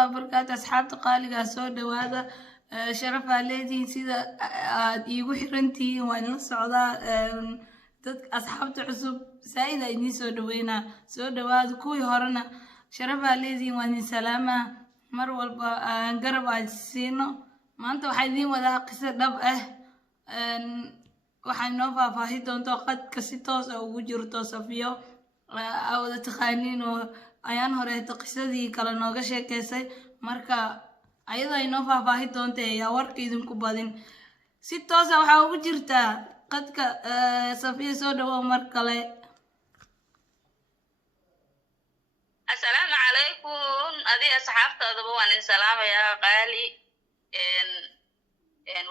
الله وبركاته أصحاب تقالي سودا وهذا شرف عليدين سيدا يقول حرنتي وأنا السعوداء أصحاب تعصب سعيدة إني سودا وينا سودا وهذا كوي هرنا شرف عليدين وأنا سلامة مروة قرب عالسينو ما أنتوا حيدين ولا قصة دب waxay noo faahfaahi doonto qadka si toos ah ugu jirto Safiyo awada taqaaniin oo ayaan horeeyay qisadii kala nooga sheekaysay marka ayada ay noo faahfaahi doonto ayaa warka idinku badin si toos ah waxa ugu jirta qadka Safiyo soo dhawo mar kale assalaamu calaykum adii asxaabtaada waan in salaamayaa qaali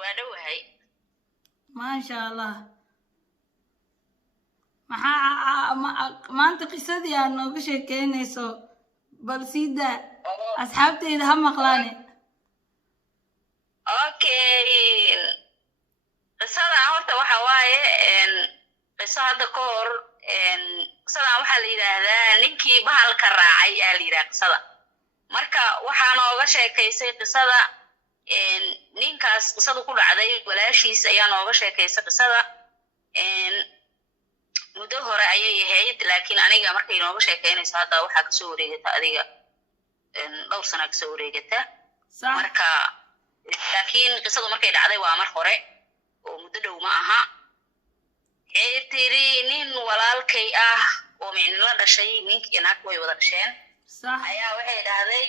waa dhawahay ما شاء الله ما أنت قصدي أنه بشيء كينيسو بل سيدا أصحابتي إذا هم مقلاني أوكي قصة عمرت وحواي قصة هذا كور قصة وحال إلى هذا نكي بحال كراعي آل إلى قصة مركا وحانا وغشي كيسي قصة ninkaas qisadu ku dhacday walaashiis ayaa nooga sheekaysay qisada muddo hore ayay ahayd laakiin aniga markay nooga sheekaynayso hadda waxa ka soo wareegata adiga dhowr sano ka soo wareegata marka laakiin qisadu markay dhacday waa mar hore oo muddo dhow ma aha tiri nin walaalkay ah oo micni la dhashay ninkii naag way wada dhasheen ayaa waxay dhahday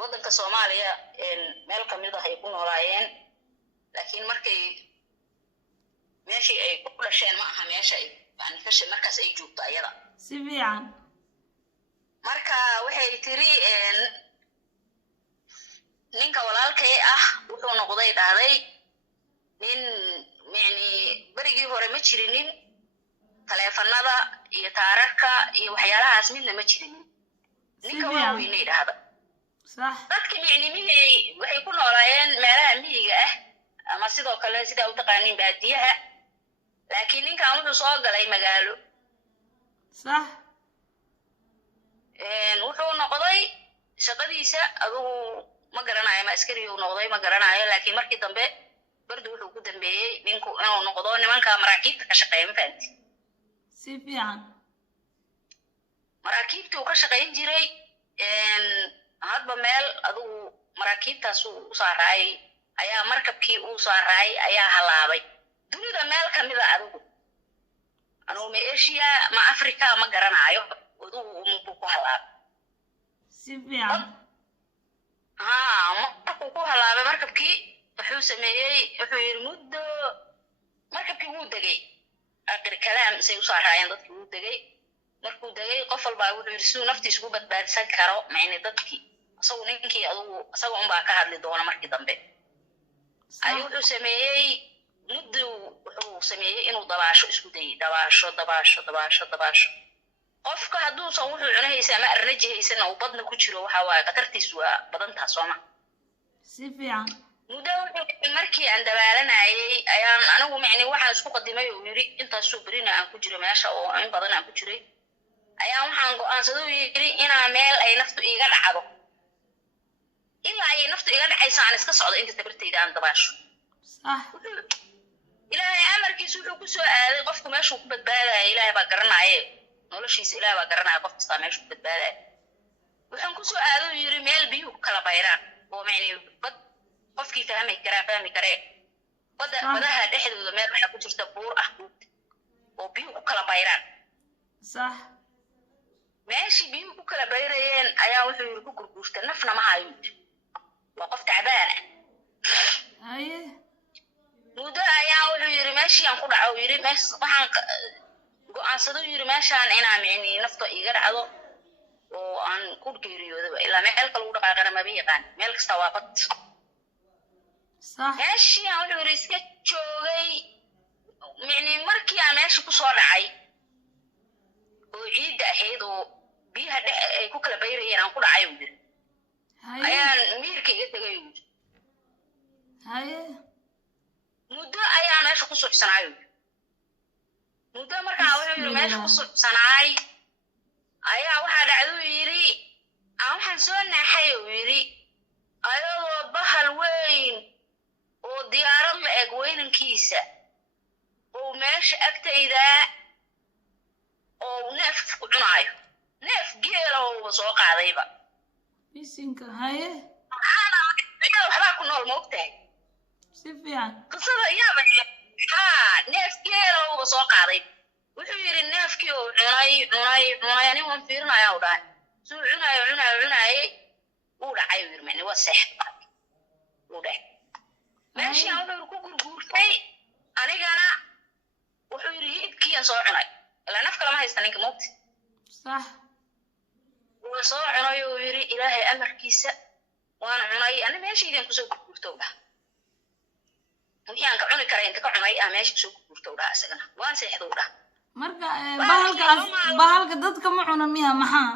waddanka Soomaaliya meel kamid ah ay ku noolaayeen laakiin markay meeshii ay ku dhasheen ma aha meesha ay yani kashay markaas ay joogto ayada si fiican marka waxay tiri ninka walaalkay ah wuxuu noqday dhahday nin yani barigii hore ma jirinin taleefanada iyo taararka iyo waxyaalahaas midna ma jirinin ninka waa weynay dhahday صح dadka micnimihii waxay ku noolaayeen meelaha miyiga ah ama sidoo kale sida u taqaaniin baadiyaha laakiin ninkan wuxuu soo galay magaalo صح wuxuu noqday shaqadiisa adigu ma garanayo ma askari uu noqday ma garanayo laakiin markii dambe bardu wuxuu ku dambeeyay ninku inuu noqdo nimanka maraakiibta ka shaqeeya mafaanti si fiican maraakiibta uu ka shaqeyn jiray hadba meel adigu maraakiibtaas uu saaray ayaa markabkii uu saaray ayaa halaabay dunida meel kamid ah adigu anuu ma Asia ma Afrika ma garanayo uu ku halaabay si fiican markuu ku halaabay markabkii wuxuu sameeyay wuxuu yiri muddo markabkii uu degay aqir kalaam say u saarayeen dadkii uu degay markuu degay qof walba wuxuu yiri suu naftiisa ku badbaadsan karo macni dadkii asoo ninkii asagoo un baa ka hadli doona markii dambe ayuu wuxuu sameeyay muddo wuxuu sameeyay inuu dabaasho isku dayay dabaasho qofka hadduu soo wuxuu cunaysa ama arnajihaysan oo badna ku jiro waxa waa qatartiisu waa badantaa Soomaa si fiican muddo markii aan dabaalanayay ayaan anigu macni waxaan isku qadimay oo yiri intaas soo barina aan ku jiro meesha oo in badan aan ku jiray ayaan waxaan go'aansaday yiri inaan meel ay naftu iiga dhacdo ilaa ay naftu iga dhacayso aan iska socdo inta tabartayda aan dabaasho صح ilaahay amarkiisu wuxuu ku soo aaday qofku meeshuu ku badbaadaya ilaahay baa garanaaye noloshiisa ilaahay baa garanaya qof kasta meeshuu ku badbaadaya waxaan ku soo aaday yiri meel biyo kala bayraan oo macni bad qofkii fahmi kare badaha dhexdooda meel waxa ku jirta buur ah oo biyo ku kala bayraan صح meeshii biyo ku kala bayrayeen ayaa wuxuu yiri ku gurguurta nafna ma hayo وقف تعبان أيه مدة أيام ويري ماشي عن قرعة ويري ماش وحن عن صدق يري ماشي عن إنام يعني نفطه يقرأ هذا وعن كل كيريو ذا إلا ما ألقى الورقة غير ما بيقان ملك استوابط صح ماشي عن ويري سكتشوي يعني مركي عن ماشي كسر عي وعيد هيدو بيها كوكلا بيري عن قرعة يودي ayaan miirkayga tagay haye muddo ayaan meesha ku suuxsanaay muddo markaa wuxuu yiri meesha ku suuxsanaay ayaa waxa dhacdo yiri waxaan soo naaxay uu yidhi ayadoo bahal weyn oo diyaarad la eg weynankiisa oo meesha agtaydaa oo neef ku cunaayo neef geela oo soo qaadayba bisinka haye waxbaa ku nool moogtahay si fiican qisada yaaba neef geela oo soo qaaday wuxuu yidhi neefkii oo cunay ani waan fiirinayaa u dhahay suu cunaayay wuu dhacay uu yidhi mani waa seexda wuu dhacay meeshii aan wuxuu ku gurguurtay anigana wuxuu yidhi hilibkiiyan soo cunay ilaa naf kale ma haysta ninka moogta sax wuu soo cunay uu yidhi ilaahay amarkiisa waan cunay ani meeshaydaan kusoo gurguurta u dhaha wixii aan ka cuni kara inta ka cunay aan meesha kusoo gurguurta u dhaha isagana waan seexda u dhaha marka bahalka dadka ma cuna miya maxaa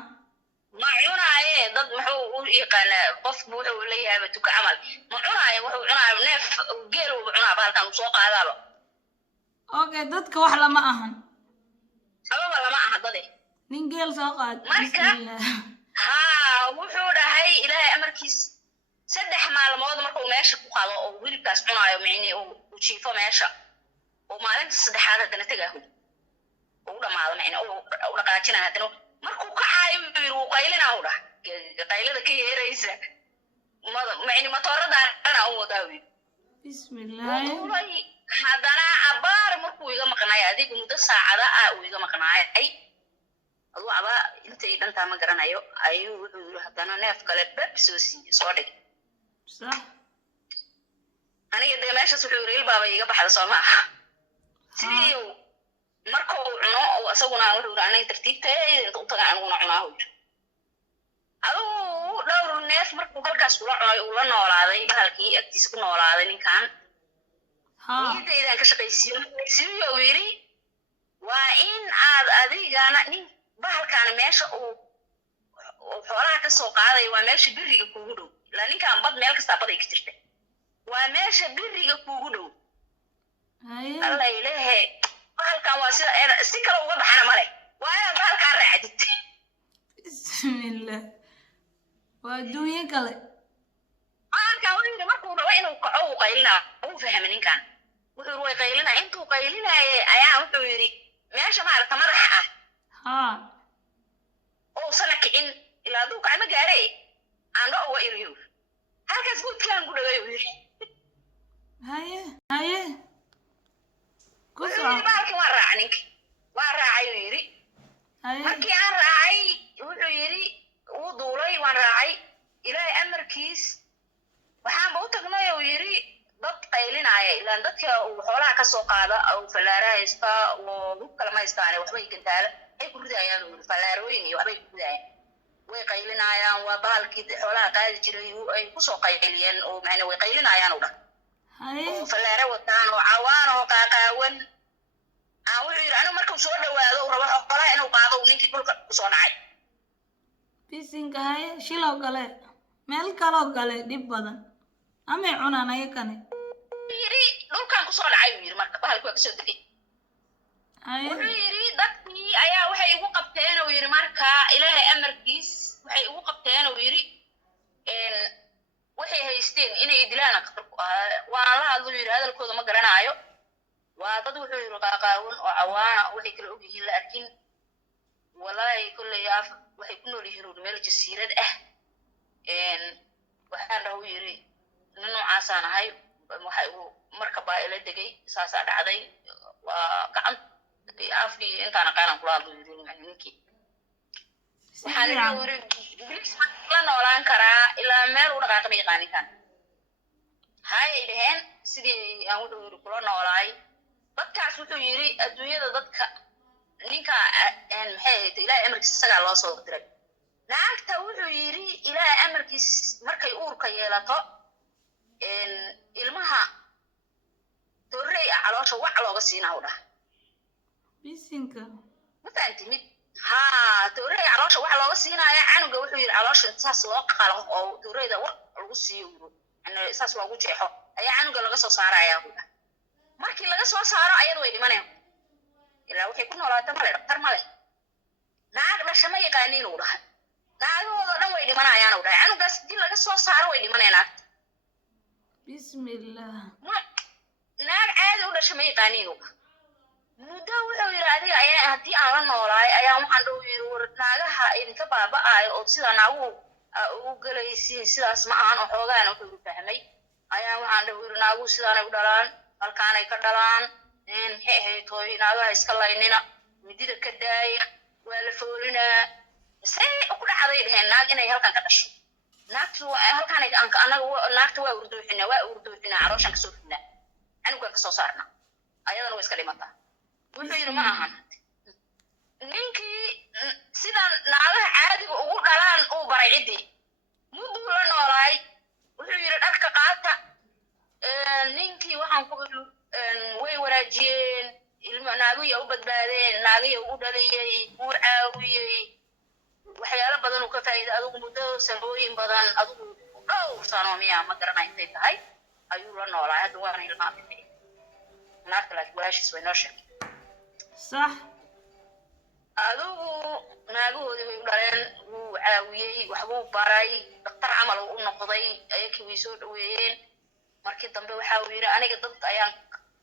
ma cunaaye dad muxuu u yaqaanaa qofku wuxuu leeyahay tuka camal ma cunaaye wuxuu cunaa neef geel uu cunaa bahalkan uu soo qaadaaba okay dadka wax lama ahan sababa lama aha dade nin geel soo qaad marka wuxuu dhahay ilaahay amarkiis 3 maalmood markuu meesha ku qado oo wilibkaas cunaayo micnii uu jiifo meesha oo maalinta saddexaad haddana tagaahu uu dhamaado micnii uu dhaqaajinaa haddana markuu kacaayo uu qaylinaa u dhaha qaylada ka yeeraysa micnii matoorada dhana u wadaa wiil bismillah haddana cabaar markuu iga maqnaay adigu muddo saacada uu iga maqnaayay aduu aba intay dhantaa ma garanayo ayuu wuxuu yidhi haddana neef kale bab soo siiye soo dhig sax aniga dee meeshaas wuxuu yidhi ilbaaba iga baxda soo maaha sidii marka uu cuno oo isaguna wuxuu yidhi aniga tartiibteeda inta u tagan aniguna cunaa uu yidhi aduu dhowr neef markuu halkaas kula cunay uu la noolaaday bahalkii agtiisa ku noolaaday ninkan niyadaydaan ka shaqaysiiyo uu yidhi waa in aad adigana nin bahalkaana meesha uu xoolaha ka soo qaaday waa meesha biriga kuugu dhow ilaa ninkaan bad meel kastaa baday ka jirta waa meesha biriga kuugu dhow alla ilahe bahalkan waa sida si kale uga baxana male waa inaad bahalkaan raacdid bismillah waa adduunyo kale bahalkan wuxuu yidhi markuu rabo inuu kaco uu qaylinaa uu fahma ninkaan wuxuu yidhi way qaylinaa intuu qaylinaaye ayaa wuxuu yidhi meesha maaragta madaxa oo sana kicin ilaa aduu kacma gaare aandho uga iriyo halkaas guudkaan ku dhagay uu yidhi haye wuxuu yidhi bahalkii waan raaca ninki waan raacay uu yidhi markii aan raacay wuxuu yidhi wuu duulay waan raacay ilaahay amarkiis waxaanba u tagnay uu yidhi dad qaylinaya ilaan dadka uu xoolaha ka soo qaada uu fallaara haysta oo hub kale ma haystaane waxbay gantaala ay ku ridayaan uu fallaarooyin iyo waxbay ku ridayaan way qaylinayaan waa bahalkii xoolaha qaadi jiray ay ku soo qayliyeen oo macna way qaylinayaan u dhan oo fallaara wataan oo cawaan oo qaaqaawan wuxuu yidhi anigu markuu soo dhawaado uu rabo xoolaha inuu qaado uu ninkii dhulka ku soo dhacay bisinka haye shiloo gale meel kaloo gale dhib badan amay cunaan ayakane yidhi dhulkaan kusoo dhacay uu yidhi marka bahalki waa kasoo degay wuxuu yidhi dadkii ayaa waxay igu qabteen uu yidhi marka ilaahay amarkiis waxay igu qabteen uu yidhi waxay haysteen inay dilaan waana la hadlu yidhi hadalkooda ma garanaayo waa dad wuxuu yidhi qaaqaawan oo cawaana waxay kala og yihiin la arkin walaahi kolley waxay ku nool yihiin uu meel jasiirad ah waxaan dhahu yidhi nin noocaasaan ahay waxa uu marka baa ila degay saasaa dhacday waa gacan afkii intaan aqaanan kula hadlo yidhi ninkii waxaan yidhi bilis la noolaan karaa ilaa meel u dhaqaaqa ma yaqaaninkan hayay dhaheen sidii aan wuxuu yidhi kula noolaay dadkaas wuxuu yidhi adduunyada dadka ninka maxay ahayd ilaahay amarkiis isagaa loo soo diray naagta wuxuu yidhi ilaahay amarkiis markay uurka yeelato ilmaha torrey caloosha wac looga siinaa u dhaha bisinka ma fahanti mid torrey caloosha wac looga siinaayo canuga wuxuu yidhi caloosha saas loo qalo oo torreyda war lagu siiyo saas loogu jeexo ayaa canuga laga soo saarayaa u dhaha markii laga soo saaro ayadu way dhimaneen ilaa waxay ku noolaata male dhaktar male naag dhasha ma yaqaaniin uu dhahay naagahooda dhan way dhimanayaan u dhahay canugaas dil laga soo saaro way dhimanayaan bismillah naag caadi u dhashay ma yaqaaniin muddo wuxuu yidhi adiga ayaa haddii aan la noolaay ayaa waxaan dhow yidhi war naagaha idinka baaba'aayo oo sida naagu ugu galaysiin sidaas ma ahan oo xoogaana wuxuu fahmay ayaa waxaan dhow yidhi naagu sidaanay u dhalaan halkaanay ka dhalaan maxay ahayd hooy naagaha iska laynina midida ka daaya waa la foolinaa say ku dhacday dheheen naag inay halkan ka dhasho naagtu halkaanay anaga naagta waa urduuxinaa calooshan kasoo fidnaa canugaan kasoo saarnaa ayadana way iska dhimataa wuxuu yidhi ma ahan ninkii sidan naagaha caadiga ugu dhalaan uu baray ciddii mudduu la noolaay wuxuu yidhi dharka qaata ninkii waxaan ku idhi way wanaajiyeen naagiya u badbaadeen naagiya u dhaliyey wuu caawiyey waxyaalo badan uu ka faa'iiday adigu muddo sanooyin badan adigu dhowr sano miyaa ma garana intay tahay ayuu la noolaay hadda waana ilmaa bixiyay naagta laakiin walaashiis way noo sheegay صح adigu naagahoodii way u dhaleen wuu caawiyey waxbuu baray daktar camal uu u noqday ayakii way soo dhaweeyeen markii dambe waxa uu yidhi aniga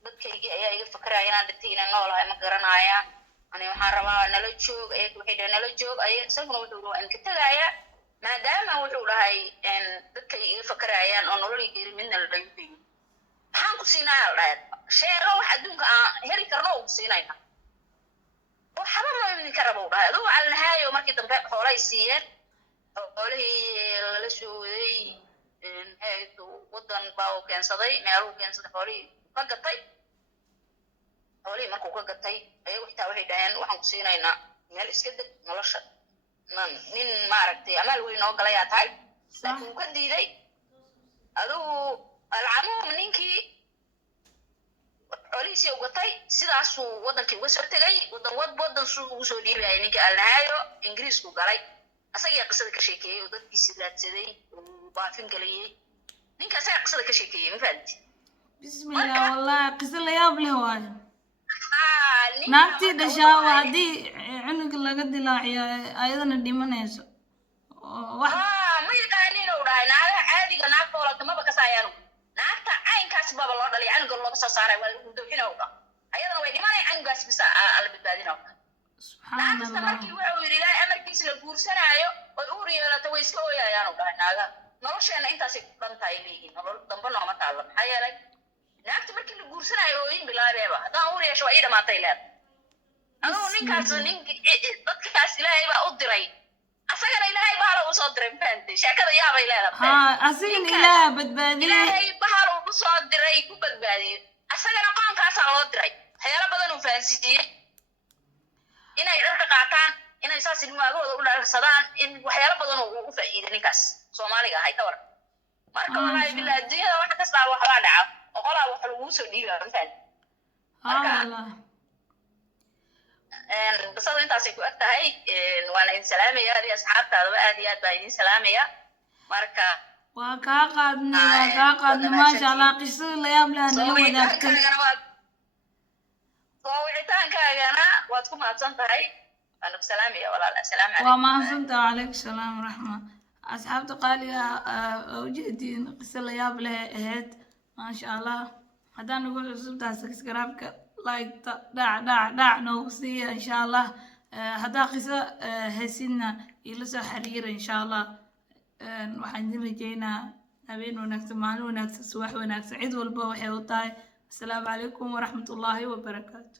dadkaygii ayaa iga fakaraya inaan dhintay inaan noolahay ma garanaya ani waxaan rabaa nala joog ayakii waxay dhaheen nala joog isaguna wuxuu yidhi waa inka tegaya maadaama wuxuu dhahay dadkay iga fakarayaan oo nololii geeri midna la dhayuukayi maxaan ku siinaya la dhahay sheego wax adduunka aan heli karno oo ku siinayna waxba ma idinka raba u dhahay adugu calnahaayo markii dambe xoolay siiyeen xoolihii lala soo waday wadan baa uu keensaday meeluu keensaday xoolihii ka gatay xoolihii markuu ka gatay ayagu xitaa waxay dhaheen waxaan ku siinaynaa meel iska deg nolosha nin maaragtay amaal weyn noo galayaa tahay laakiin wuu ka diiday adigu alcamuum ninkii xoolihiisii u gatay sidaasuu wadankii uga soo tegay wadan suu ugu soo dhiibayay ninkii alnahaayo ingiriisku galay asagaa qisada ka sheekeeyey oo dadkiisi raadsaday uu baafin galiyey ninka asagaa qisada ka sheekeeyey ma fahamti bismillah wallahi qisa la yaab leh waayo naagtii dhashaa waa haddii cunuga laga dilaaciyo ayadana dhimanayso ma yaqaaniin uu dhahay naagaha caadiga naagta olata maba kasaayaan naagta caynkaas baba loo dhalay canuga looga soo saaray waa lagu dooxina u dha ayadana way dhimanay canugaas bisa ala badbaadina u dha naagasta markii wuxuu yidhi ilaahay amarkiisa la guursanaayo oy uur yeelato way iska ooyayaan u dhahay naagaha nolosheena intaasay ku dhan tahay leeyihiin nolol dambe nooma taalla maxaa yeelay naagta markii la guursanaayo ooyin bilaabeeba haddaan uur yeesho waa ii dhamaatay leeda anugu ninkaas dadkaas ilaahay baa u diray asagana ilaahay bahala uu soo diray mafahantay sheekada yaabay leedahay asigana ilaaha badbaadiyey ilaahay bahal uu soo diray ku badbaadiyo asagana qoonkaasaa loo diray waxyaalo badan uu fahansiiyey inay dharka qaataan inay saas ilmaagahooda u dharsadaan in waxyaalo badan uu u faa'iiday ninkaas soomaaliga ahay ka waran marka wallaahi bilaa adduunyada wax kastaa waxbaa dhaca oqolaa wax laguu soo dhiibaa mafahantay qisada intaasay ku eg tahay waana idin salaamaya adi asxaabtaadaba aad iyo aad baa idin salaamaya marka waa kaa qaadnay maasha allah qisada la yaab leh nala wadaagtay soo wicitaankaagana waad ku mahadsan tahay waana ku salaamaya walaal assalaamu calaykum waa mahadsantaha calaykum salaam waraxma asxaabta qaaliga ujeediin qiso la yaab leh ahayd maasha allah haddaan ugu cusubtahay subscribe-ka like dhac noogu siiya insha allah haddaa qiso haysidna ila soo xiriira insha allah waxaan idin rajeynaa habeen wanaagsan maalin wanaagsan subax wanaagsan cid walba waxay u tahay assalaamu calaykum waraxmatullaahi wabarakaatu